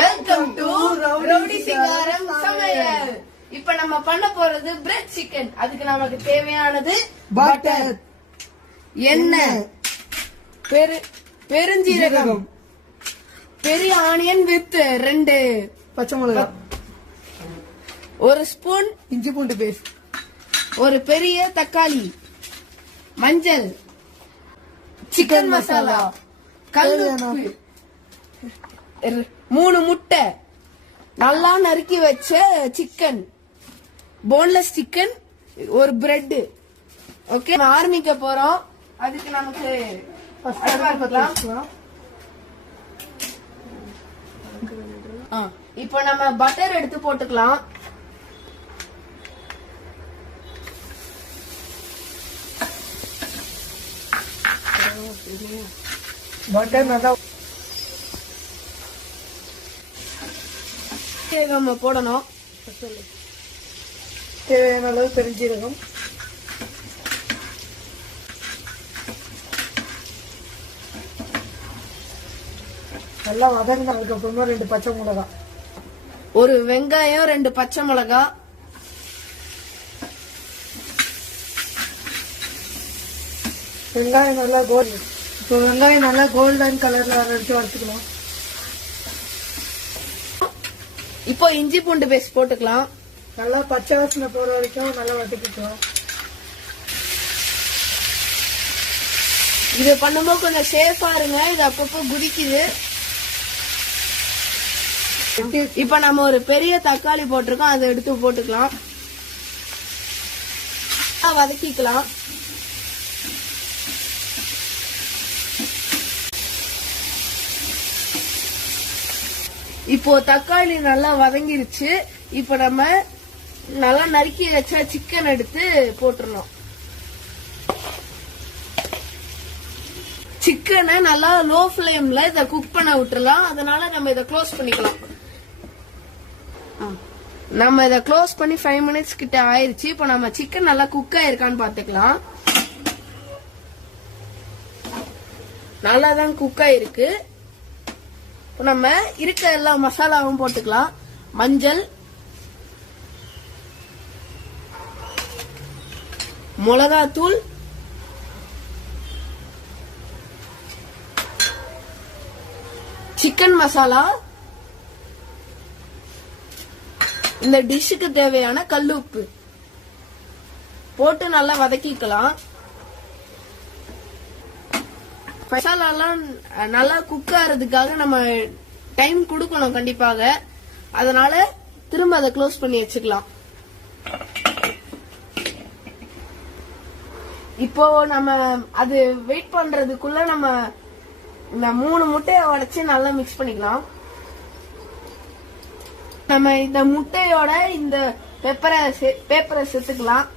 Welcome to rowdy சிங்காரம் சமையல். இப்ப நம்ம பண்ண போறது பிரெட் சிக்கன். அதுக்கு நமக்கு தேவையானது பட்டர், எண்ணெய், பெருஞ்சீரகம், பெரிய ஆனியன் வித் 2 பச்சை மிளகா, 1 ஸ்பூன் இஞ்சி பூண்டு பேஸ்ட், ஒரு பெரிய தக்காளி, மஞ்சள், சிக்கன் மசாலா, கல்லுப்பு, 3 முட்டை, நல்லா நறுக்கி வச்ச சிக்கன், போன்லெஸ் சிக்கன், ஒரு பிரெட். ஓகே, ஆரம்பிக்க போறோம். அதுக்கு நமக்கு இப்போ நம்ம பட்டர் எடுத்து போட்டுக்கலாம். பட்டர் நல்லா நம்ம போடணும். தேவையான அளவு பெருஞ்சீரகம், நல்லா வதங்கின அதுக்கப்புறமா 2 பச்சை மிளகா, ஒரு வெங்காயம், 2 பச்சை மிளகா, வெங்காயம் நல்லா வெங்காயம் நல்லா கோல்டன் கலர்ல வரைக்கும் வறுத்துக்கலாம். இப்போ இஞ்சி பூண்டு பேஸ்ட் போட்டுக்கலாம். நல்லா பச்சை வாசனை போற வரைக்கும் நல்லா வதக்கிக்கலாம். இது பண்ணும்போது கொஞ்சம் சேஃபா இருங்க, இது அப்பப்போ குதிக்குது. இப்ப நம்ம ஒரு பெரிய தக்காளி போட்டிருக்கோம், அதை எடுத்து போட்டுக்கலாம், வதக்கிக்கலாம். இப்போ தக்காளி நல்லா வதங்கிருச்சு. இப்ப நம்ம நல்லா நறுக்கி வச்ச சிக்கன் எடுத்து போட்டுறணும். சிக்கனை நல்லா லோ ஃபிளேம்ல இத குக் பண்ண விட்டுறலாம். அதனால நம்ம இத க்ளோஸ் பண்ணிக்கலாம். நம்ம இத க்ளோஸ் பண்ணி 5 மினிட்ஸ் கிட்ட ஆயிருச்சு. இப்ப நம்ம சிக்கன் நல்லா குக் ஆயிருக்கான்னு பாத்துக்கலாம். நல்லாதான் குக் ஆயிருக்கு. இப்ப நம்ம இருக்க எல்லா மசாலாவும் போட்டுக்கலாம். மஞ்சள், மிளகாத்தூள், சிக்கன் மசாலா, இந்த டிஷ்ஷுக்கு தேவையான கல்லுப்பு போட்டு நல்லா வதக்கிக்கலாம். மசாலாலாம் நல்லா குக் ஆறதுக்காக நம்ம டைம் கொடுக்கணும் கண்டிப்பாக. அதனால திரும்ப அதை க்ளோஸ் பண்ணி வச்சுக்கலாம். இப்போ நம்ம அது வெயிட் பண்றதுக்குள்ள நம்ம இந்த 3 முட்டையை உடைச்சு நல்லா மிக்ஸ் பண்ணிக்கலாம். நம்ம இந்த முட்டையோட இந்த பேப்பரை சேர்த்துக்கலாம்.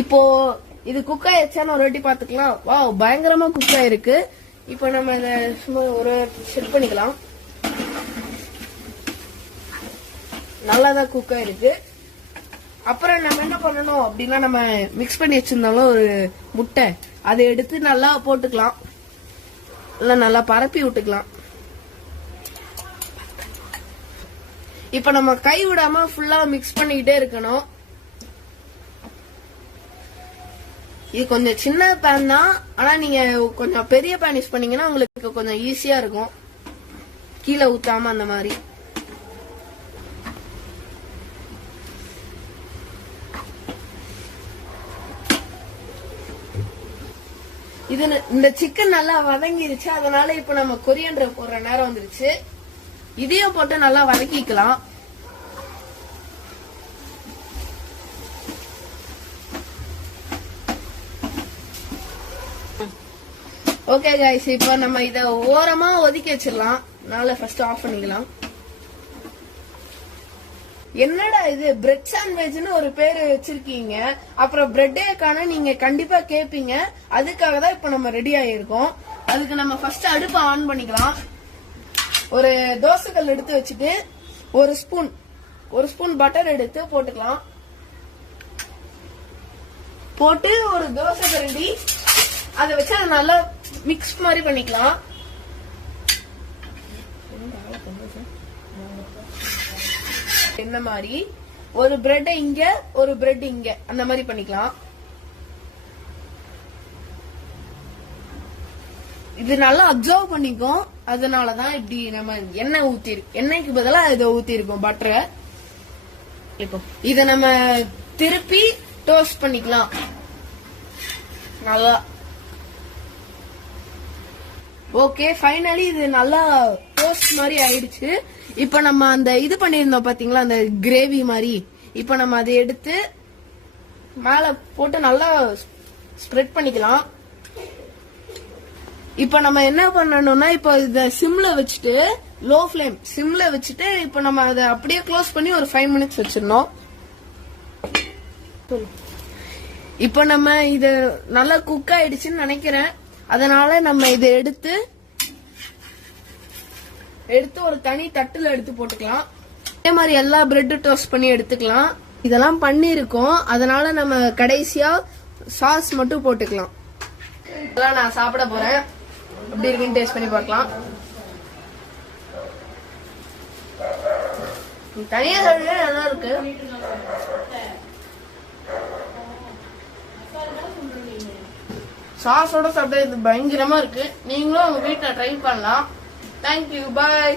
இப்போ இது குக் ஆயிடுச்சான்னு ஒரு வாட்டி பாத்துக்கலாம். வாவ், பயங்கரமா குக் ஆயிருக்கு. இப்போ நம்ம இத சும்மா ஒரு செட் பண்ணிக்கலாம். நல்லாதான் குக் ஆயிருக்கு. அப்புறம் நம்ம என்ன பண்ணணும் அப்படின்னா, நம்ம மிக்ஸ் பண்ணி வச்சிருந்தாலும் ஒரு முட்டை, அதை எடுத்து நல்லா போட்டுக்கலாம். நல்லா பரப்பி விட்டுக்கலாம். இப்ப நம்ம கை விடாம ஃபுல்லா மிக்ஸ் பண்ணிக்கிட்டே இருக்கணும். இது கொஞ்சம் சின்ன பேன் தான், ஆனா நீங்க கொஞ்சம் பெரிய பேன் யூஸ் பண்ணீங்கன்னா உங்களுக்கு கொஞ்சம் ஈஸியா இருக்கும், கீழே ஊத்தாம அந்த மாதிரி. இது இந்த சிக்கன் நல்லா வதங்கிருச்சு. அதனால இப்ப நம்ம கொரியண்டர் போடுற நேரம் வந்துருச்சு. இதையும் போட்டு நல்லா வதக்கிக்கலாம். ஓகே கைஸ், இப்ப நம்ம இத ஓரமா ஒதுக்கி வச்சிடலாம். நாளை ஃபர்ஸ்ட் ஆஃப் பண்ணிக்கலாம். என்னடா இது பிரெட் சாண்ட்விச்னு ஒரு பேரு வச்சிருக்கீங்க, அப்புறம் பிரெட்டேக்கான நீங்க கண்டிப்பா கேப்பீங்க. அதுக்காக தான் இப்ப நம்ம ரெடி ஆயிருக்கோம். அதுக்கு நம்ம ஃபர்ஸ்ட் அடுப்பை ஆன் பண்ணிக்கலாம். ஒரு தோசைக்கல் எடுத்து வச்சுட்டு 1 ஸ்பூன் ஒரு ஸ்பூன் பட்டர் எடுத்து போட்டுக்கலாம். போட்டு ஒரு தோசை கரண்டி அதை வச்சு அதை நல்லா மிக்ஸ் மாதிரி பண்ணிக்கலாம். என்ன மாதிரி ஒரு பிரெட் இங்க ஒரு பிரெட் இங்க அந்த மாதிரி பண்ணிக்கலாம். இது நல்லா அப்சர்வ் பண்ணிக்கும். அதனாலதான் இப்படி நம்ம எண்ணெய்க்கு பதிலா இதை ஊத்தி இருக்கோம் பட்டரை. இத நம்ம திருப்பி டோஸ்ட் பண்ணிக்கலாம் நல்லா. ஓகே, ஃபைனலி இது நல்லா டோஸ்ட் மாதிரி ஆயிடுச்சு. இப்ப நம்ம அந்த இது பண்ணிருந்தோம் பாத்தீங்களா, அந்த கிரேவி மாதிரி. இப்ப நம்ம அதை எடுத்து மேல போட்டு நல்லா ஸ்ப்ரெட் பண்ணிக்கலாம். இப்ப நம்ம என்ன பண்ணணும்னா, இப்ப இத சிம்ல வச்சுட்டு லோ ஃபிளேம் சிம்ல வச்சுட்டு இப்ப நம்ம அதை அப்படியே க்ளோஸ் பண்ணி ஒரு 5 மினிட்ஸ் வச்சிடணும். இப்ப நம்ம இது நல்லா குக் ஆயிடுச்சுன்னு நினைக்கிறேன். அதனால நம்ம இதை எடுத்து ஒரு தனி தட்டுல எடுத்து போட்டுக்கலாம். அதே மாதிரி எல்லா பிரெட் டோஸ்ட் பண்ணி எடுத்துக்கலாம். இதெல்லாம் பண்ணிருக்கோம். அதனால நம்ம கடைசியா சாஸ் மட்டும் போட்டுக்கலாம். இதெல்லாம் நான் சாப்பிட போறேன். எப்படி இருக்குன்னு டேஸ்ட் பண்ணி பார்க்கலாம். தனியா சாப்பிட நல்லா இருக்கு. சாஸோட சாப்பிட்டா இது பயங்கரமா இருக்கு. நீங்களும் உங்க வீட்டுல ட்ரை பண்ணலாம். தேங்க்யூ, பாய்.